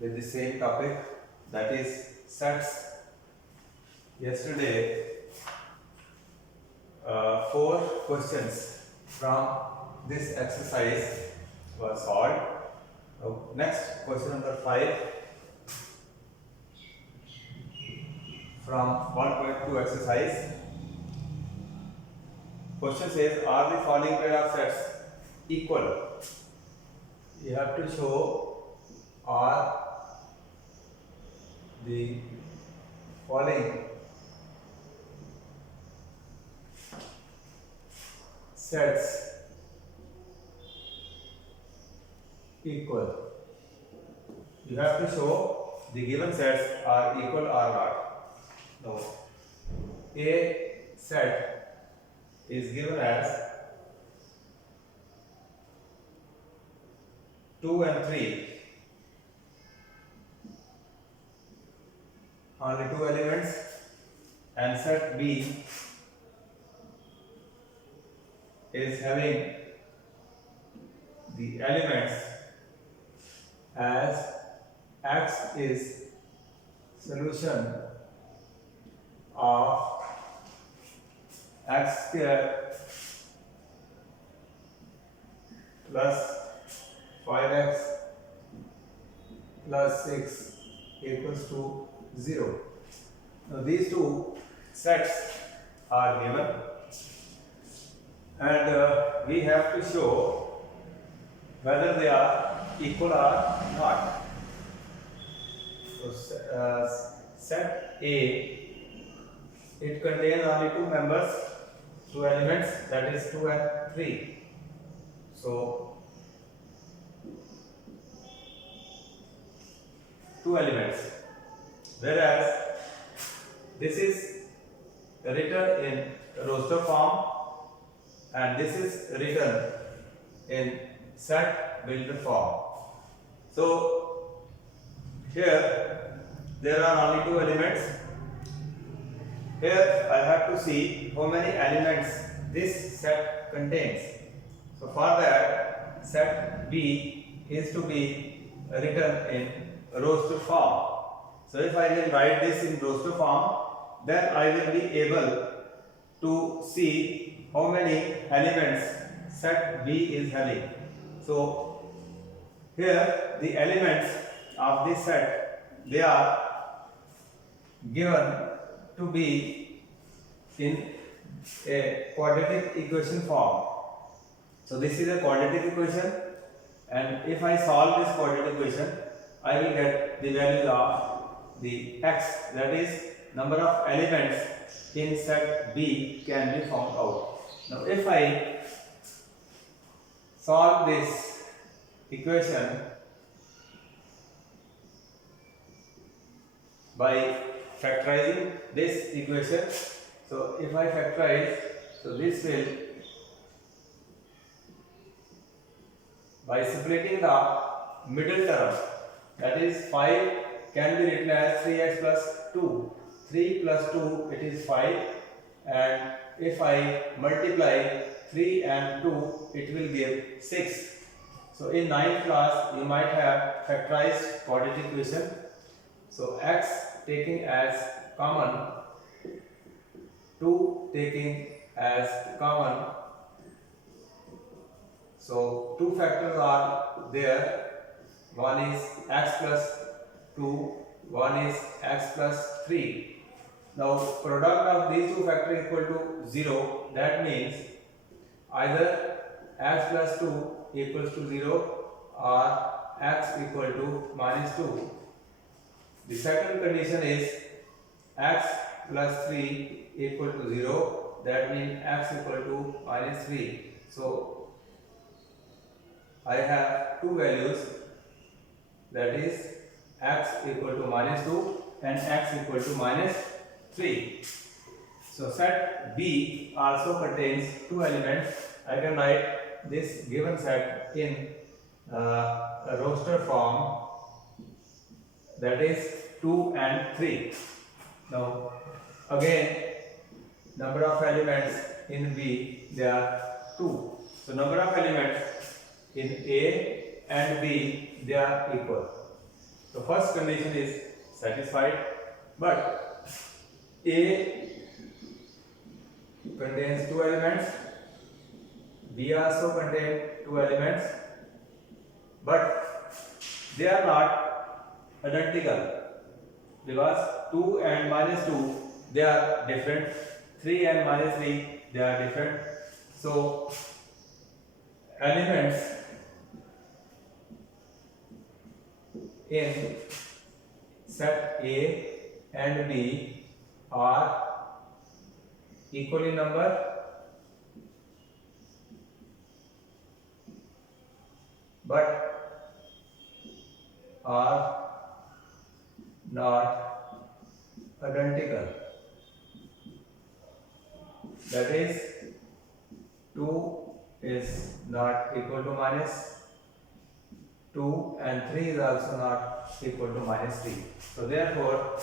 with the same topic, that is sets. Yesterday, 4 questions from this exercise were solved. Next, question number 5 from 1.2 exercise. Question says, are the following pair of sets equal? You have to show are the following sets equal. You have to show the given sets are equal or not. Now, A set is given as 2 and 3. Only 2 elements, and set B is having the elements as X is solution of X square plus 5X plus 6 equals to 0. Now these two sets are given, and we have to show whether they are equal or not. So set A, it contains only 2 members, 2 elements, that is 2 and 3. So 2 elements, whereas this is written in roster form and this is written in set builder form. So here there are only 2 elements. Here I have to see how many elements this set contains. So for that, set B is to be written in roster form. So if I will write this in roster form, then I will be able to see how many elements set B is having. So here the elements of this set, they are given to be in a quadratic equation form. So this is a quadratic equation, and if I solve this quadratic equation, I will get the value of the X, that is number of elements in set B, can be found out. Now if I solve this equation by factorizing this equation, so if I factorize, so this will, by splitting the middle term, that is 5 can be written as 3x plus 2. 3 plus 2, it is 5, and if I multiply 3 and 2, it will give 6. So in 9th class you might have factorized quadratic equation. So x taking as common, 2 taking as common. So 2 factors are there. One is x plus 2, one is x plus 3. Now product of these 2 factors equal to 0. That means either x plus 2 equals to 0 or x equal to minus 2. The second condition is x plus 3 equal to 0. That means x equal to minus 3. So I have 2 values, that is x equal to minus 2 and x equal to minus 3. So set B also contains 2 elements. I can write this given set in a roster form, that is 2 and 3. Now again, number of elements in B, there are 2. So number of elements in A and B, they are equal. So first condition is satisfied, but A contains two elements, B also contains two elements, but they are not identical because 2 and minus 2 they are different, 3 and minus 3 they are different. So elements in set A and B are equal in number, but are not identical. That is, 2 is not equal to minus 2 and 3 is also not equal to minus 3. So therefore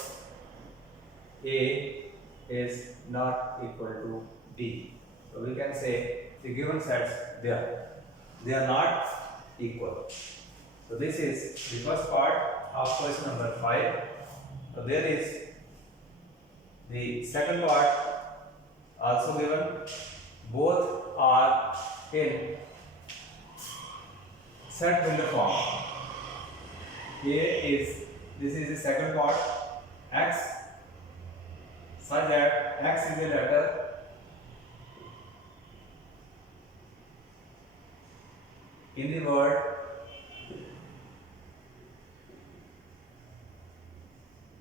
A is not equal to B. So we can say the given sets they are not equal. So this is the first part of question number 5. So there is the second part also given. Both are in set builder form. This is the second part, X, such that X is a letter in the word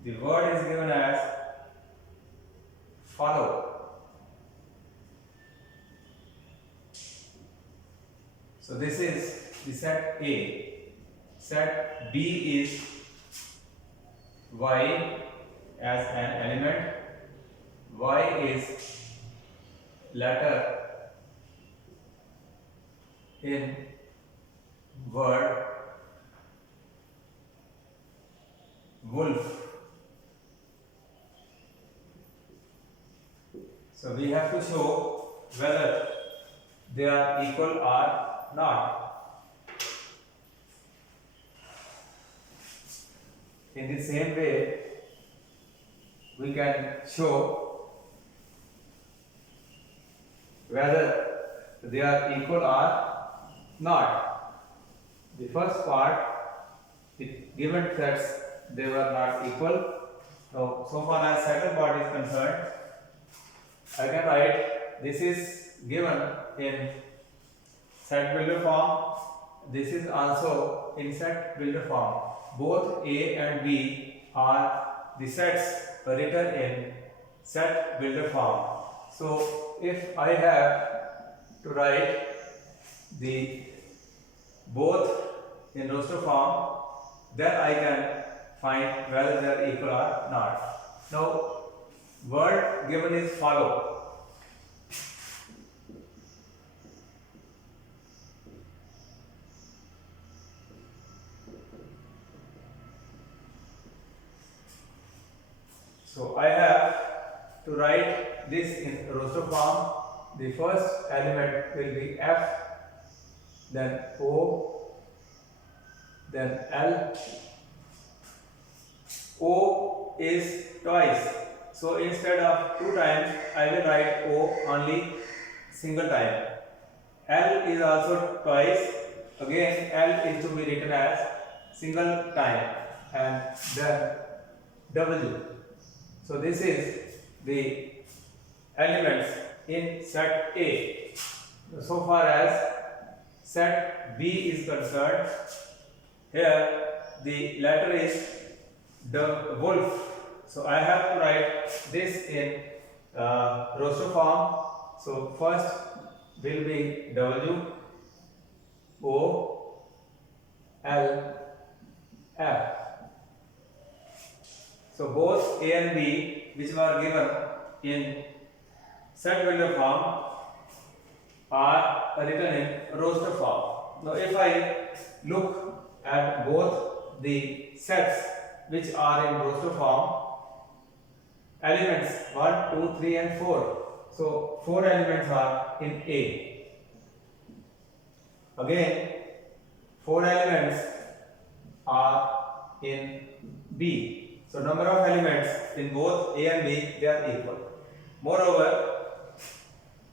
is given as follow. So this is the set A. Set B is Y as an element. Y is letter in word wolf. So we have to show whether they are equal or not. In the same way, we can show whether they are equal or not. The first part, the given sets, they were not equal. So far as second part is concerned, I can write this is given in set builder form. This is also in set builder form. Both A and B are the sets written in set builder form. So if I have to write the both in roster form, then I can find whether they are equal or not. Now word given is follow. So I have to write this in roster form. The first element will be F, then O, then L. O is twice. So instead of 2 times, I will write O only single time. L is also twice. Again, L is to be written as single time, and then W. So this is the elements in set A. So far as set B is concerned, here the letter is the wolf. So I have to write this in roster form. So first will be W, O, L, F. So both A and B, which were given in set builder form, are written in roster form. Now if I look at both the sets which are in roster form, elements 1, 2, 3 and 4. So 4 elements are in A. Again 4 elements are in B. So number of elements in both A and B, they are equal. Moreover,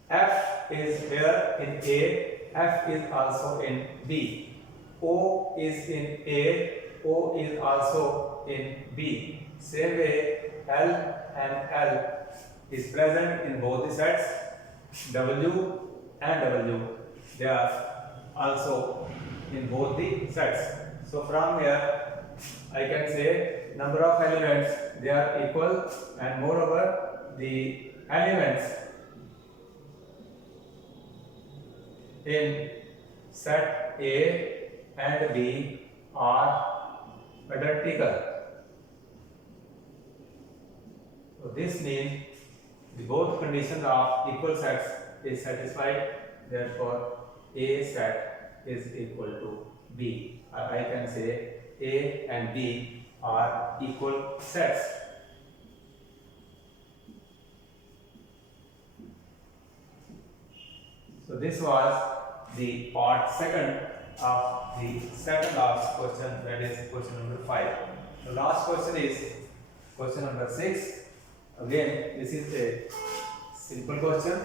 F is here in A, F is also in B. O is in A, O is also in B. Same way, L and L is present in both the sets. W and W, they are also in both the sets. So from here, I can say number of elements, they are equal, and moreover, the elements in set A and B are identical. So this means the both conditions of equal sets is satisfied. Therefore, A set is equal to B. I can say A and B are equal sets. So this was the part second of the second last question, that is question number 5. The last question is question number 6. Again, this is a simple question.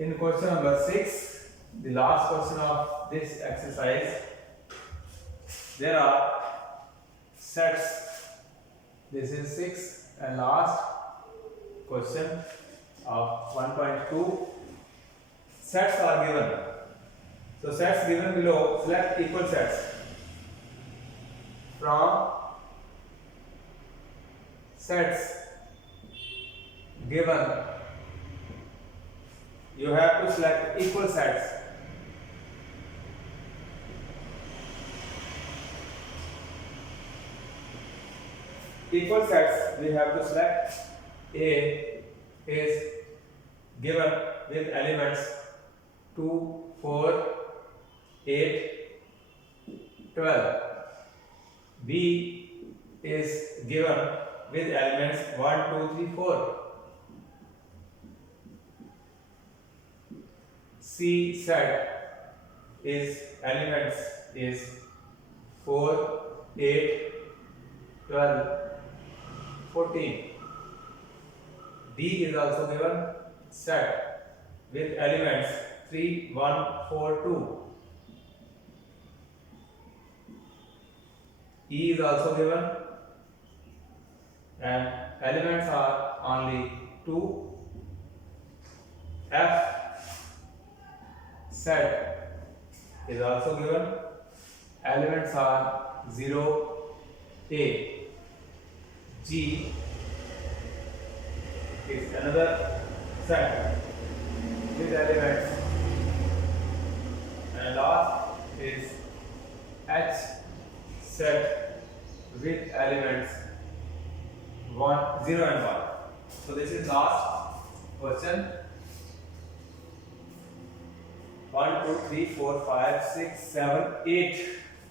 In question number 6, the last question of this exercise, there are sets. This is 6 and last question of 1.2. Sets are given. So sets given below, select equal sets from sets given. You have to select equal sets. Equal sets we have to select. A is given with elements 2, 4, 8, 12. B is given with elements 1, 2, 3, 4. C set is elements is 4, 8, 12, 14. D is also given set with elements 3, 1, 4, 2. E is also given and elements are only 2. F set is also given, elements are 0, A. G is another set with elements, and last is H set with elements 1, 0 and 1. So this is last question. 1, 2, 3, 4, 5, 6, 7, 8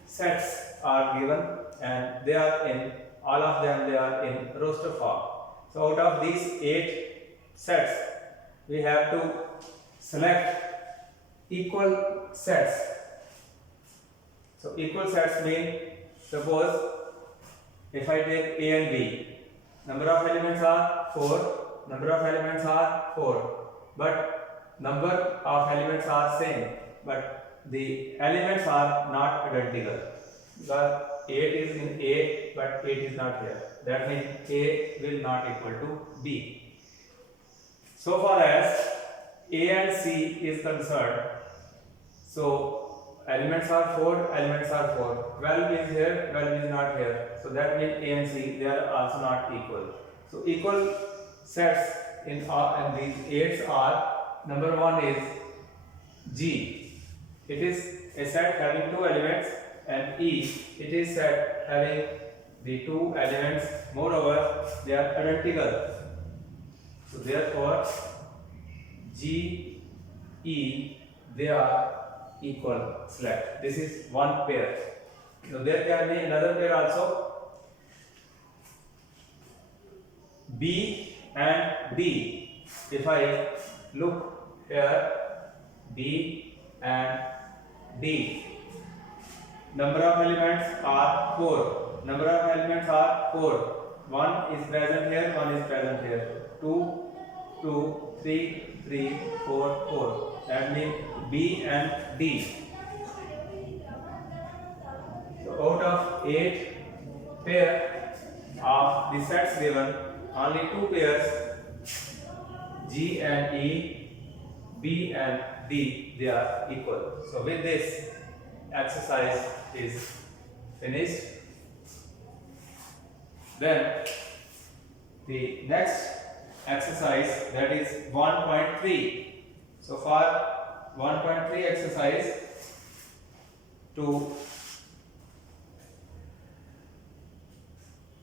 sets are given, and they are in, all of them, they are in roster form. So out of these 8 sets, we have to select equal sets. So equal sets mean, suppose if I take A and B, number of elements are 4, number of elements are 4, but number of elements are same, but the elements are not identical. Because 8 is in A, but 8 is not here. That means A will not equal to B. So far as A and C is concerned, so elements are 4, elements are 4. 12 is here, 12 is not here. So that means A and C, they are also not equal. So equal sets in these 8s are, number 1 is G. It is a set having 2 elements, and E, it is set having the 2 elements. Moreover, they are identical. So therefore, G E, they are equal. Select. This is one pair. So there can be another pair also. B and D. If I look here, B and D. Number of elements are 4. Number of elements are 4. One is present here, one is present here. 2, 2, 3, 3, 4, 4. That means B and D. So out of 8 pair of the sets given, only 2 pairs G and E, B and D, they are equal. So with this, exercise is finished. Then the next exercise, that is 1.3. So for 1.3 exercise, to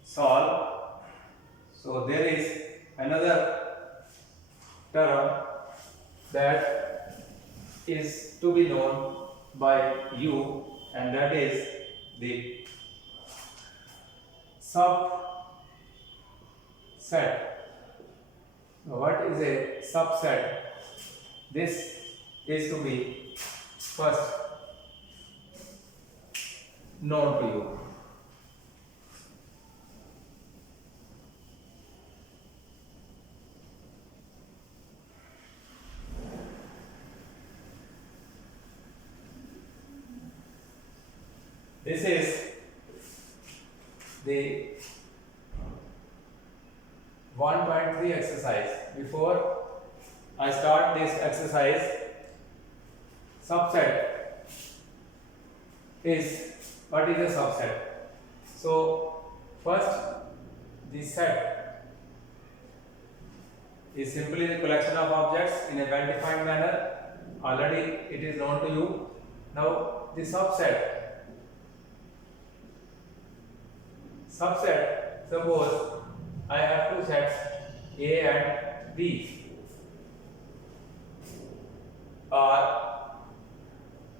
solve, so there is another term that is to be known by you, and that is the subset. Now, what is a subset? This is to be first known to you. This is the 1.3 exercise. Before I start this exercise, subset is, what is a subset? So first, the set is simply the collection of objects in a well-defined manner. Already it is known to you. Now the subset, suppose I have two sets A and B, or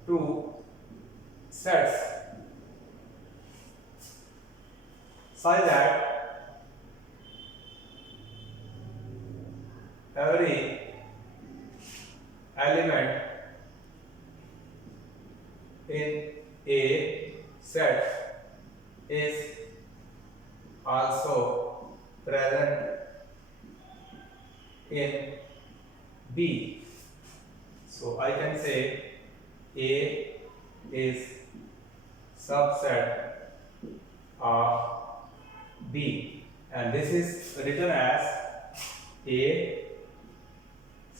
two sets such that every element in A set is also present in B. So I can say A is subset of B, and this is written as A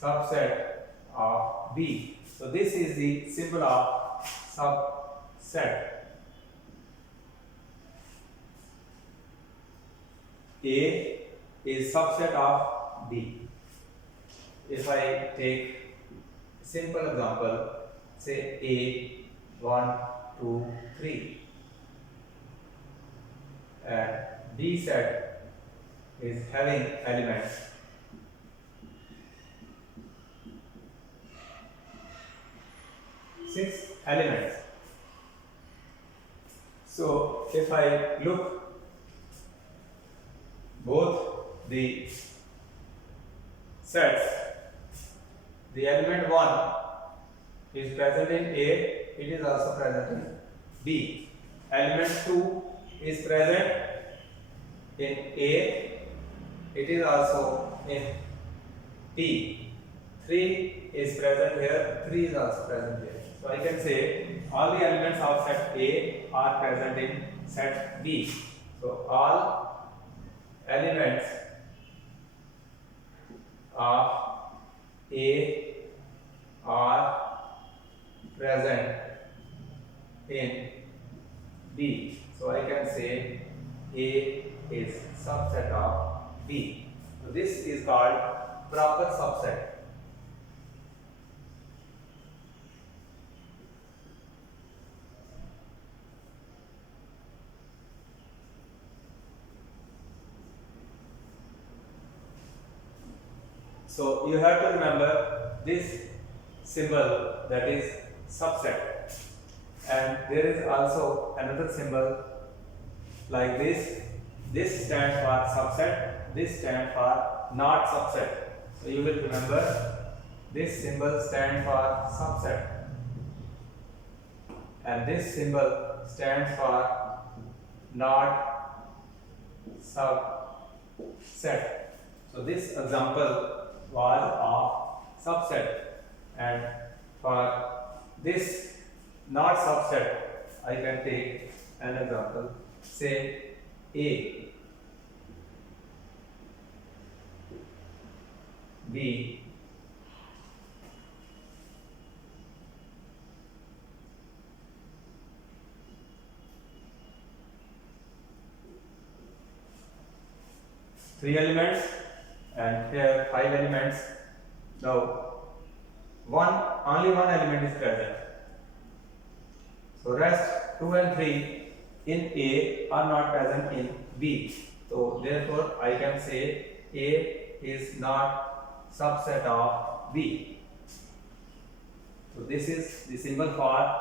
subset of B. So this is the symbol of subset. A is subset of B. If I take simple example, say A 1, 2, 3, and B set is having elements 6 elements. So if I look both the sets, the element 1 is present in A, it is also present in B. Element 2 is present in A, it is also in B. 3 is present here, 3 is also present here. So I can say all the elements of set A are present in set B. So all elements of A are present in B. So I can say A is subset of B. So this is called proper subset. So you have to remember this symbol, that is subset, and there is also another symbol like this. This stands for subset, this stands for not subset. So you will remember this symbol stands for subset and this symbol stands for not subset. So this example was of subset, and for this not subset I can take an example, say A, B, three elements and here five elements. Now only one element is present. So rest 2 and 3 in A are not present in B. So therefore I can say A is not subset of B. So this is the symbol for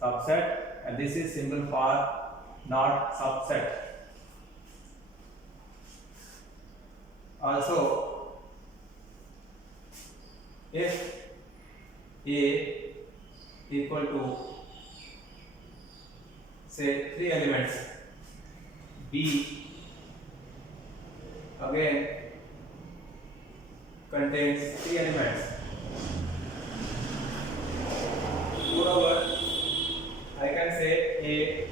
subset and this is symbol for not subset. Also, if A equal to say 3 elements, B again contains 3 elements. Moreover, I can say A,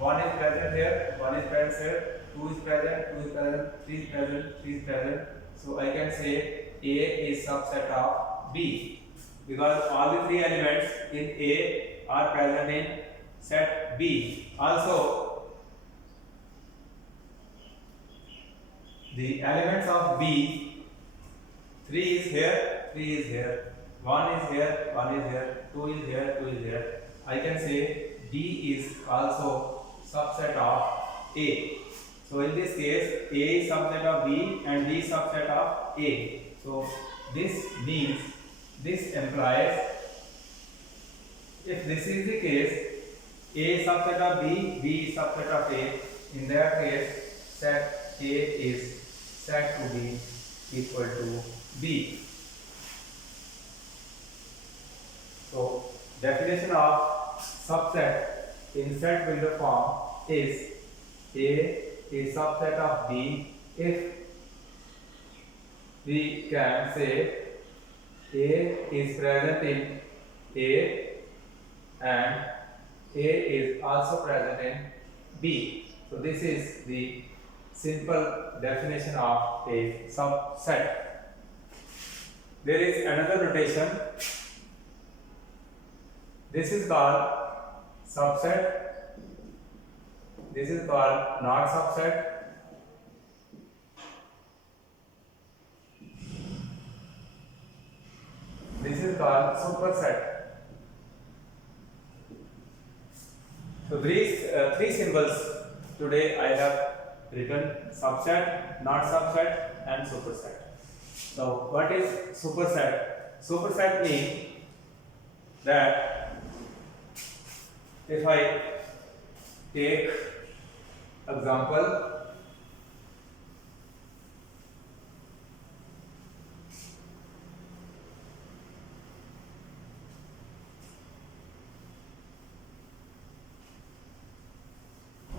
1 is present here, 1 is present here, 2 is present, 2 is present, 3 is present, 3 is present. So I can say A is subset of B because all the 3 elements in A are present in set B. Also, the elements of B, 3 is here, 3 is here, 1 is here, 1 is here, 2 is here, 2 is here. I can say B is also subset of A. So in this case, A is subset of B and B is subset of A. So this means, this implies, if this is the case, A is subset of B, B is subset of A, in that case set A is said to be equal to B. So definition of subset in set builder form is A is subset of B if we can say A is present in A and A is also present in B. So this is the simple definition of a subset. There is another notation. This is called subset. This is called not subset. This is called superset. So these three symbols today I have written: subset, not subset, and superset. So what is superset? Superset means that if I take example,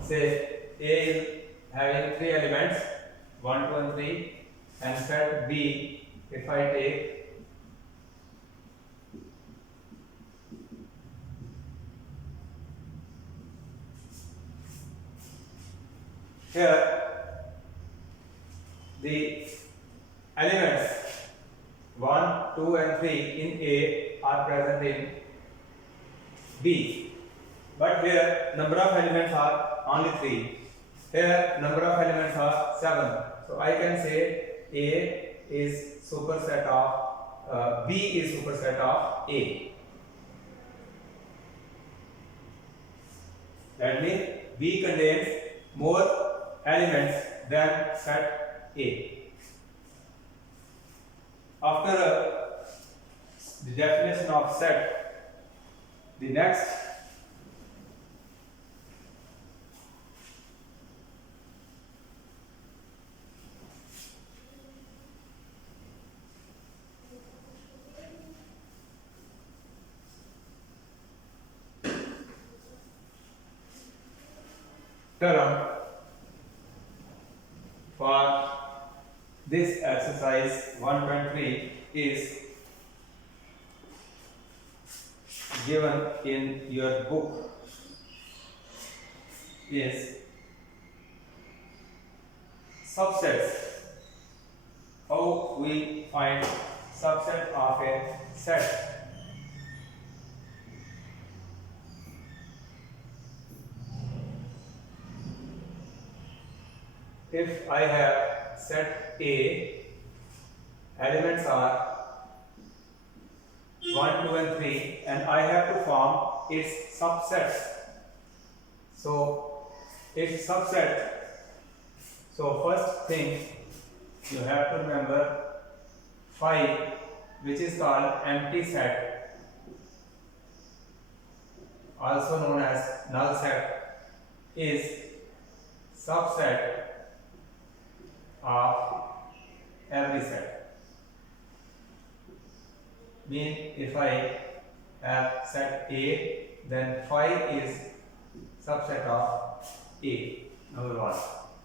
say A is having 3 elements, 1, 2 and 3, and set B, if I take here the elements 1, 2 and 3 in A are present in B, but here number of elements are only 3. Here number of elements are 7. So I can say A is superset of B is superset of A. That means B contains more elements than set A. After the definition of set. The next term for this exercise 1.3 is given in your book is subsets. How we find subset of a set? If I have set A, elements are 1, 2 and 3 and I have to form its subsets. So its subset, so first thing you have to remember phi, which is called empty set, also known as null set, is subset of every set. Mean if I have set A, then phi is subset of A, number 1.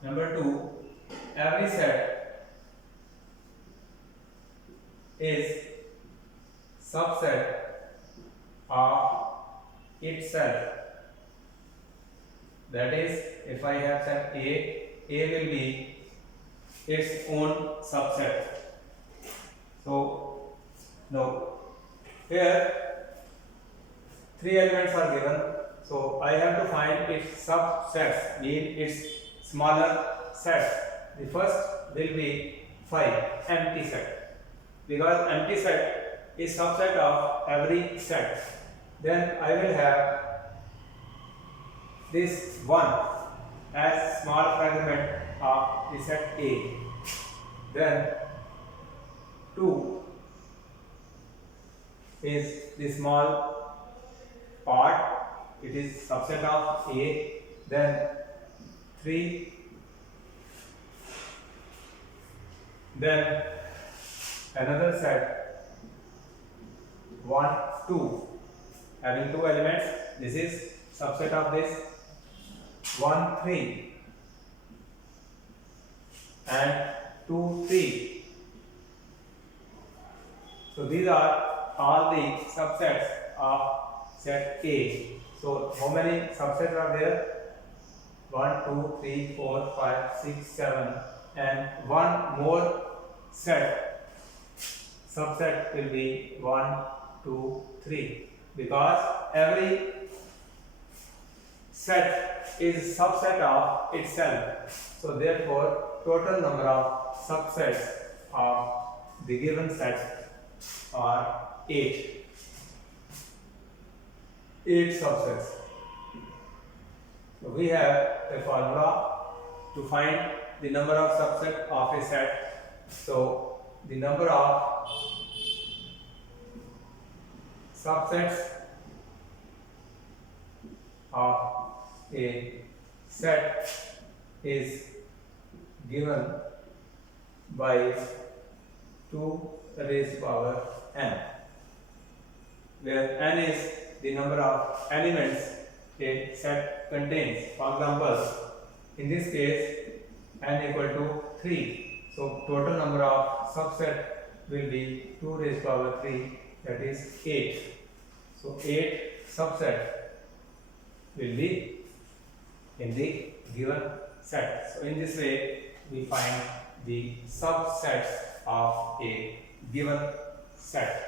Number 2, every set is subset of itself. That is, if I have set A will be its own subset. So, no. Here, 3 elements are given. So, I have to find its subsets, mean its smaller sets. The first will be phi, empty set. Because empty set is subset of every set. Then I will have this 1 as small fragment of the set A. Then 2 is the small part, it is subset of A. Then 3, then another set 1, 2, having 2 elements, this is subset of this 1, 3 and 2, 3. So these are all the subsets of set A. So how many subsets are there? 1, 2, 3, 4, 5, 6, 7 and one more set. Subset will be 1, 2, 3 because every set is subset of itself. So therefore total number of subsets of the given set are 8. 8 subsets. So we have a formula to find the number of subsets of a set. So the number of subsets of a set is given by 2 raised to power n, where n is the number of elements a set contains. For example, in this case n equal to 3. So total number of subset will be 2 raised to power 3, that is 8. So 8 subset will be in the given set. So in this way we find the subsets of a given set.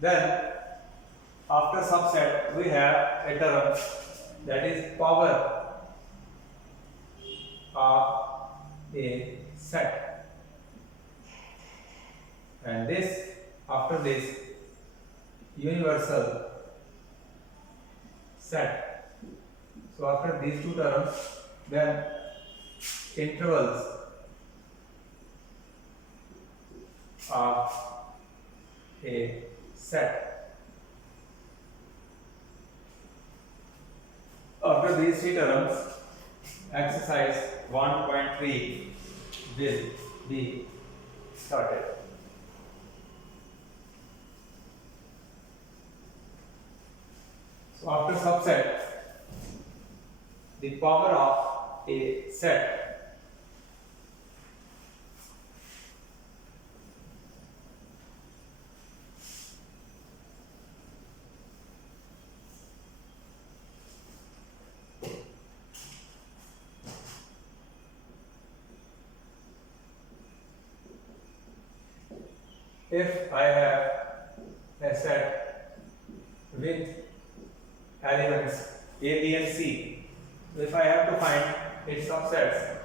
Then after subset we have a term that is power of a set, and this after this universal set. So after these two terms, then intervals of a set. After these three terms, exercise 1.3 will be started. So after subset, the power of a set if I have a set with elements A, B and C, if I have to find its subsets,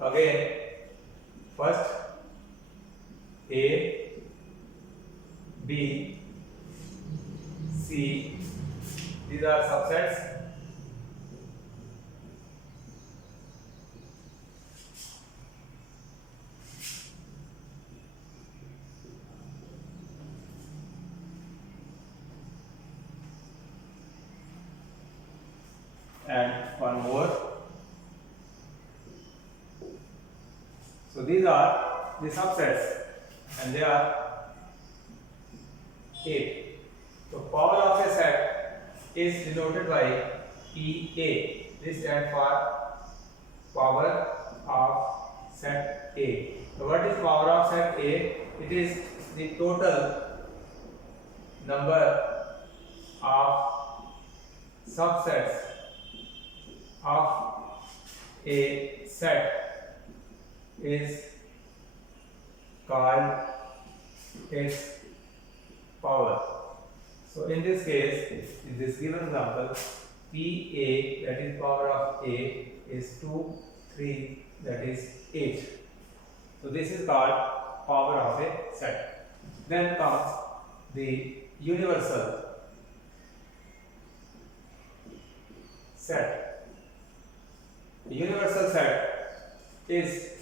again first A, B, C, these are subsets. And one more. So these are the subsets and they are 8. So power of a set is denoted by PA. This stands for power of set A. So what is power of set A? It is the total number of subsets of a set is called its power. So in this case, in this given example, PA, that is power of A, is 2, 3, that is 8. So this is called power of a set. Then comes the universal set. The universal set is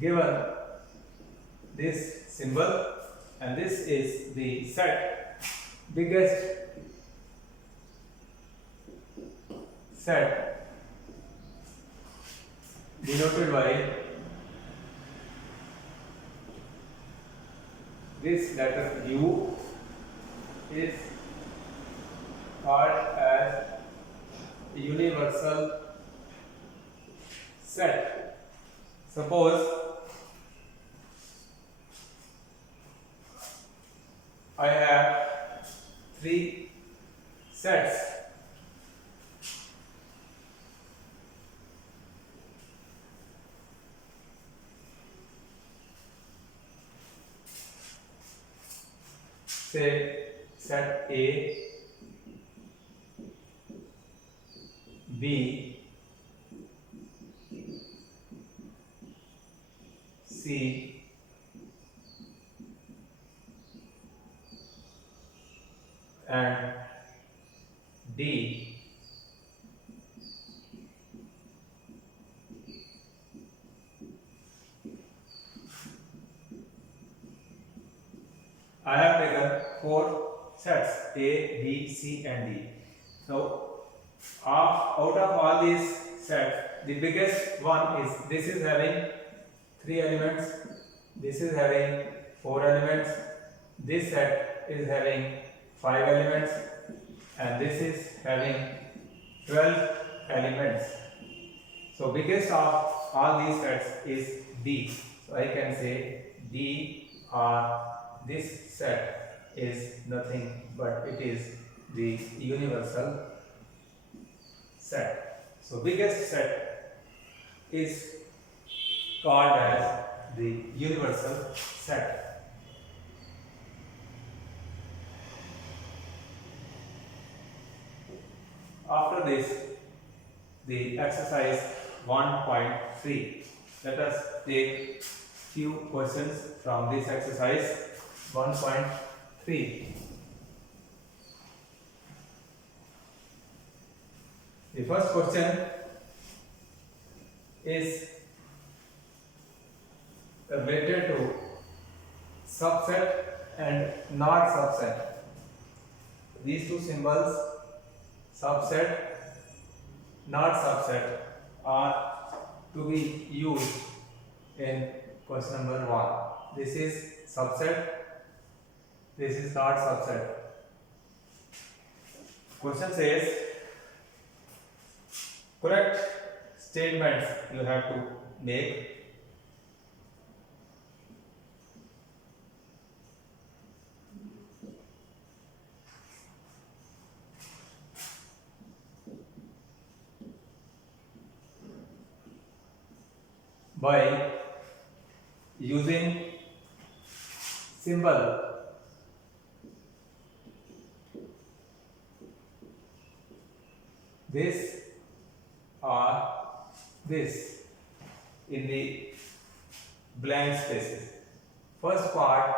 given this symbol, and this is the set, biggest set, denoted by this letter U, is called as universal set. Suppose I have 3 sets. Say set A, B, C, and D. I have taken 4 sets A, B, C and D. So out of all these sets, the biggest one is, this is having 3 elements, this is having 4 elements, this set is having 5 elements, and this is having 12 elements. So biggest of all these sets is D. So I can say D, or this set is nothing but it is the universal set. So biggest set is called as the universal set. After this, the exercise 1.3. Let us take few questions from this exercise. 1.3. The first question is related to subset and not subset. These two symbols, subset, not subset, are to be used in question number 1. This is subset, this is not subset. Question says correct statements you have to make. By using symbol this or this in the blank spaces. First part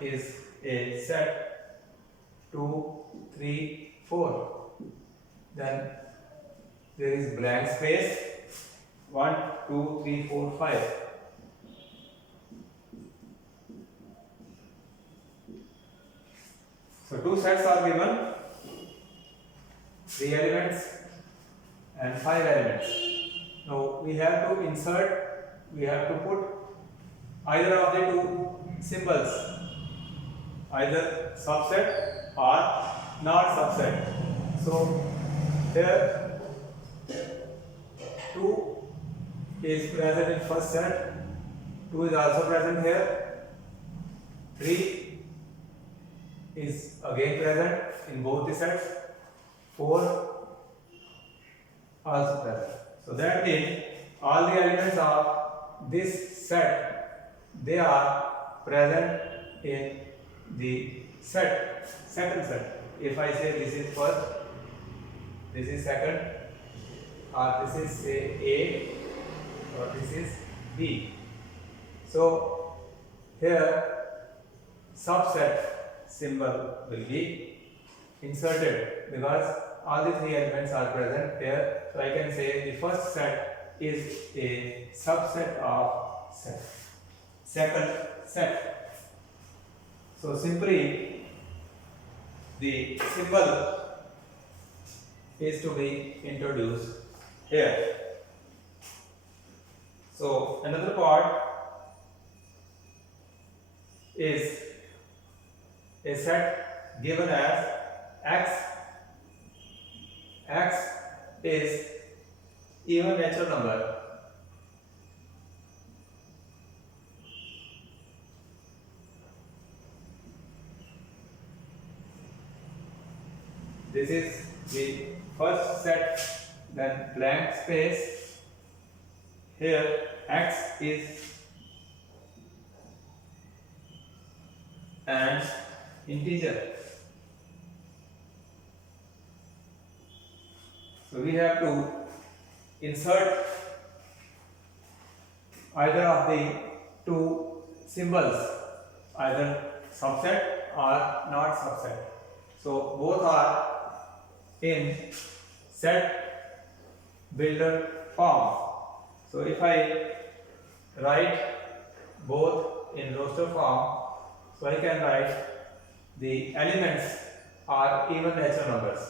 is a set 2, 3, 4. Then there is blank space 1, 2, 3, 4, 5. So two sets are given, 3 elements and 5 elements. Now we have to insert, we have to put either of the two symbols, either subset or not subset. So here 2 is present in first set, 2 is also present here, 3 is again present in both the sets, 4 also present. So that means all the elements of this set, they are present in the set, second set. If I say this is first, this is second, or this is say A, or this is B. So here subset symbol will be inserted because all the 3 elements are present here. So I can say the first set is a subset of set. Second set. So simply the symbol is to be introduced here. So another part is a set given as x. X is even natural number. This is the first set, then blank space. Here x is an integer. So we have to insert either of the two symbols, either subset or not subset. So both are in set builder form. So if I write both in roster form, so I can write the elements are even natural numbers.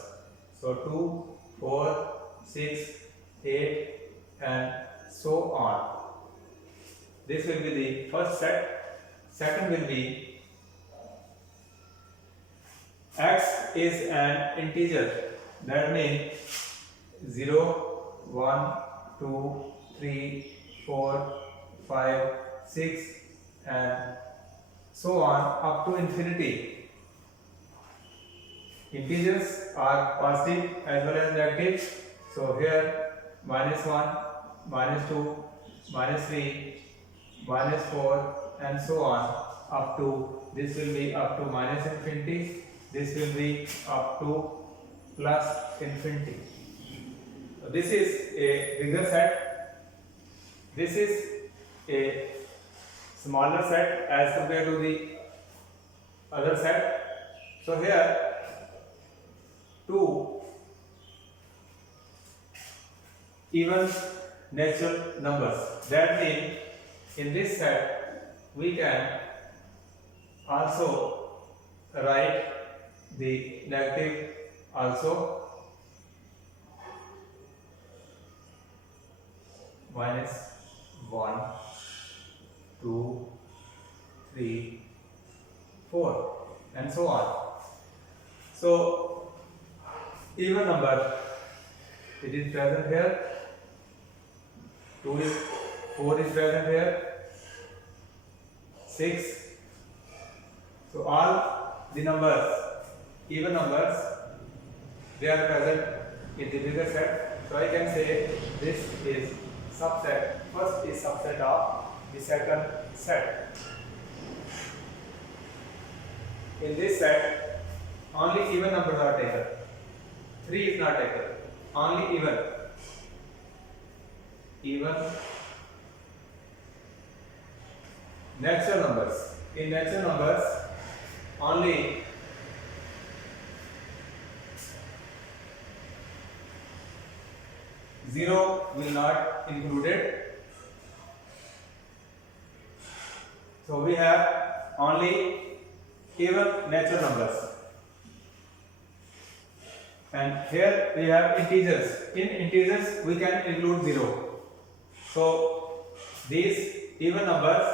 So 2, 4, 6, 8 and so on. This will be the first set. Second will be x is an integer. That means 0, 1, 2, 3, 4, 5, 6 and so on up to infinity. Integers are positive as well as negative. So here -1, -2, -3, -4 and so on up to, this will be up to minus infinity, this will be up to plus infinity. So this is a bigger set, this is a smaller set as compared to the other set. So here two even natural numbers. That means in this set we can also write the negative also, minus 1, 2, 3, 4 and so on. So even number, it is present here, 4 is present here, 6. So all the numbers, even numbers, they are present in the bigger set. So I can say this is subset. First is subset of the second set. In this set, only even numbers are taken. 3 is not taken. Only even. Even natural numbers. In natural numbers, only zero will not included. So we have only even natural numbers. And here we have integers. In integers we can include 0. So these even numbers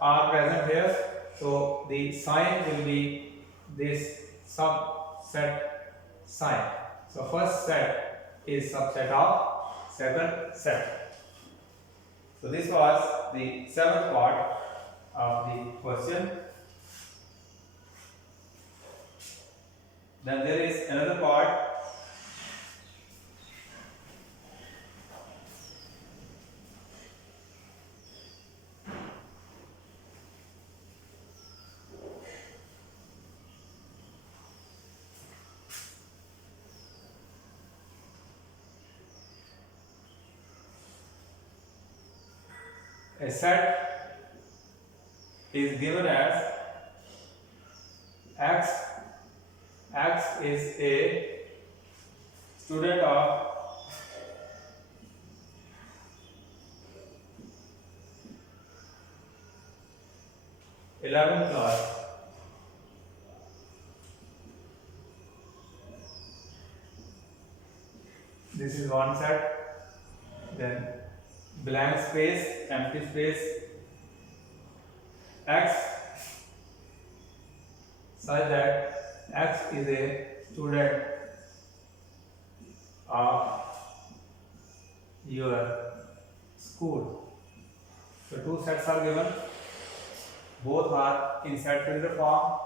are present here. So the sign will be this subset sign. So first set is subset of second set. So this was the seventh part of the question. Then there is another part. A set is given as X. X is a student of th class. This is one set. Then blank space, empty space, X, such that X is a student of your school. So two sets are given. Both are in set builder form.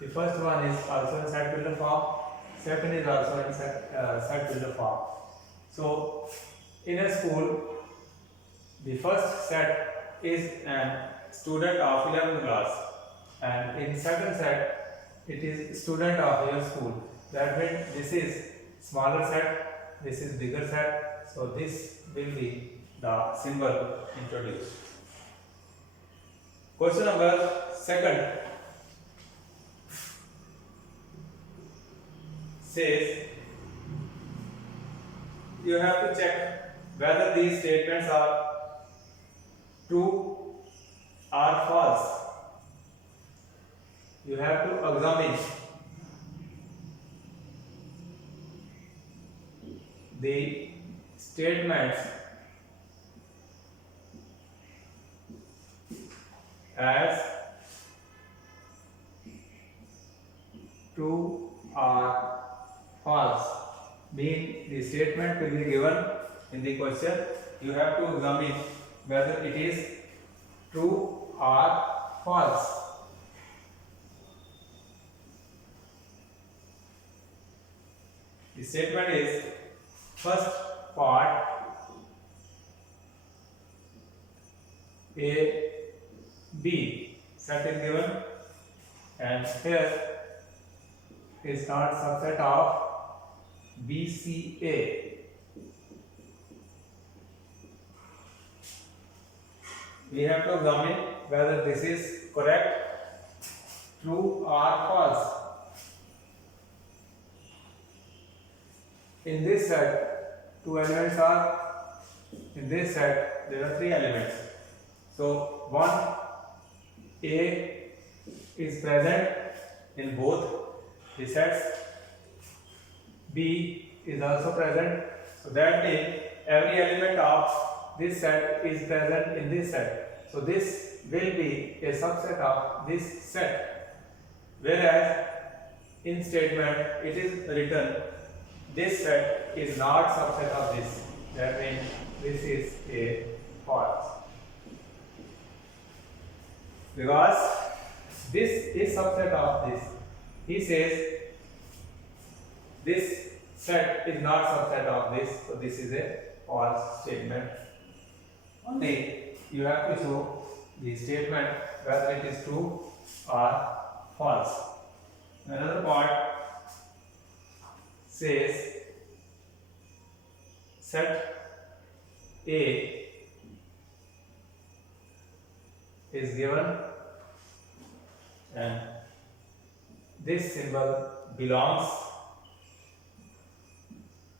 The first one is also in set builder form. Second is also in set builder form. So in a school, the first set is an student of 11th class, and in second set it is student of your school. That means this is smaller set, this is bigger set. So this will be the symbol introduced. Question number second says you have to check whether these statements are true or false. You have to examine the statements as true or false. Mean the statement will be given in the question. You have to examine whether it is true or false. The statement is first part A, B set is given, and here is not subset of BCA. We have to examine whether this is correct, true or false. In this set, two elements are, in this set, there are three elements. So, one A is present in both the sets, B is also present. So, that means every element of this set is present in this set. So, this will be a subset of this set. Whereas, in statement, it is written this set is not subset of this. That means this is a false. Because this is subset of this. He says this set is not subset of this, so this is a false statement. Only you have to show the statement whether it is true or false. Another part says set A is given and this symbol belongs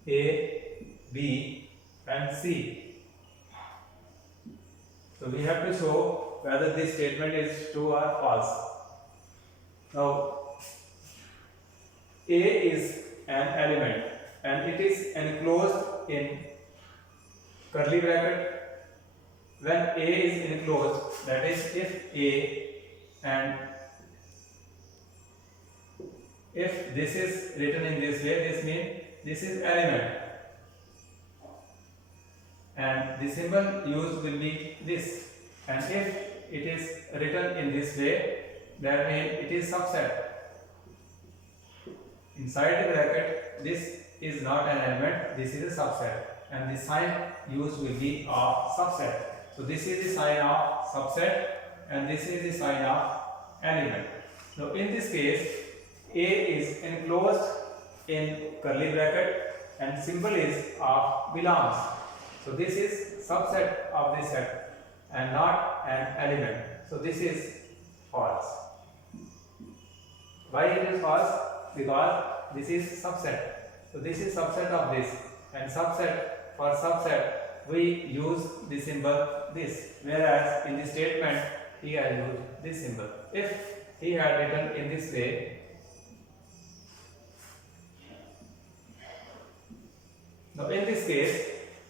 A, B and C. So we have to show whether this statement is true or false. Now A is an element and it is enclosed in curly bracket. When A is enclosed, that is if A and if this is written in this way, this means this is element and the symbol used will be this, and if it is written in this way, that means it is subset. Inside the bracket, this is not an element, this is a subset, and the sign used will be of subset. So this is the sign of subset and this is the sign of element. Now in this case, A is enclosed in curly bracket and symbol is of belongs. So this is subset of this set and not an element. So this is false. Why it is false? Because this is subset. So this is subset of this, and subset, for subset we use the symbol this, whereas in the statement he has used this symbol. If he had written in this way, now in this case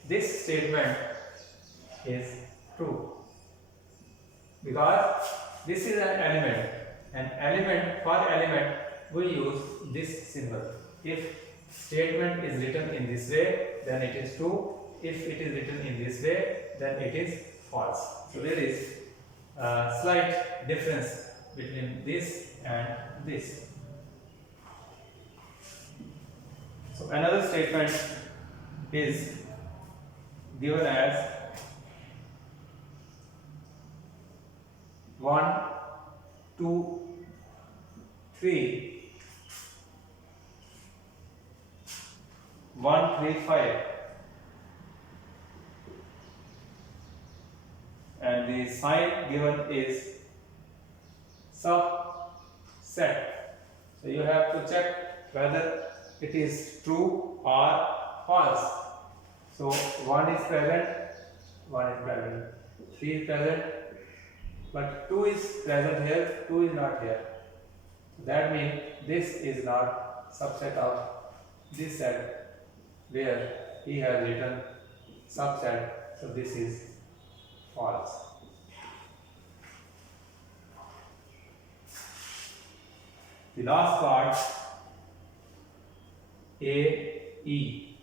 this statement is true because this is an element, and element, for element we use this symbol. If statement is written in this way, then it is true. If it is written in this way, then it is false. So there is a slight difference between this and this. So another statement is given as 1, 2, 3. 1, 3, 5, and the sign given is subset. So you have to check whether it is true or false. So 1 is present, 1 is present, 3 is present, but 2 is present here, 2 is not here. That means this is not subset of this set where he has written subset, so this is false. The last part, AE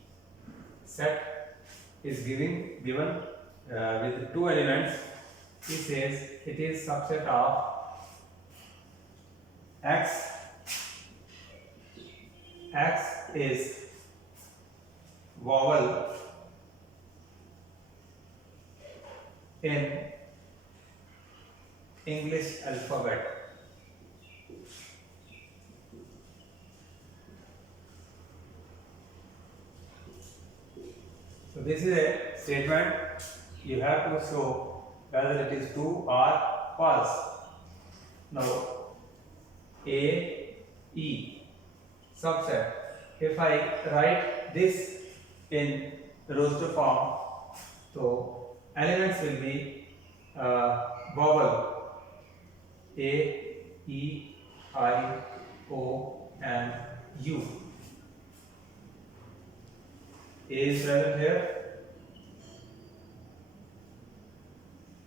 set is given with two elements. He says it is subset of X. X is vowel in English alphabet. So this is a statement. You have to show whether it is true or false. Now A, E. Subset. If I write this in roster form, so elements will be vowel A, E, I, O, and U. A is present here.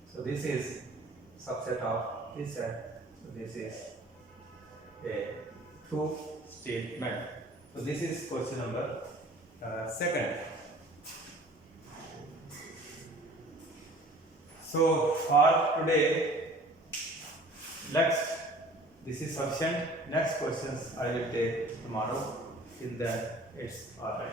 So this is subset of this set. So this is a true statement. So this is question number second. So for today, this is sufficient. Next questions I will take tomorrow. Till then, it's alright.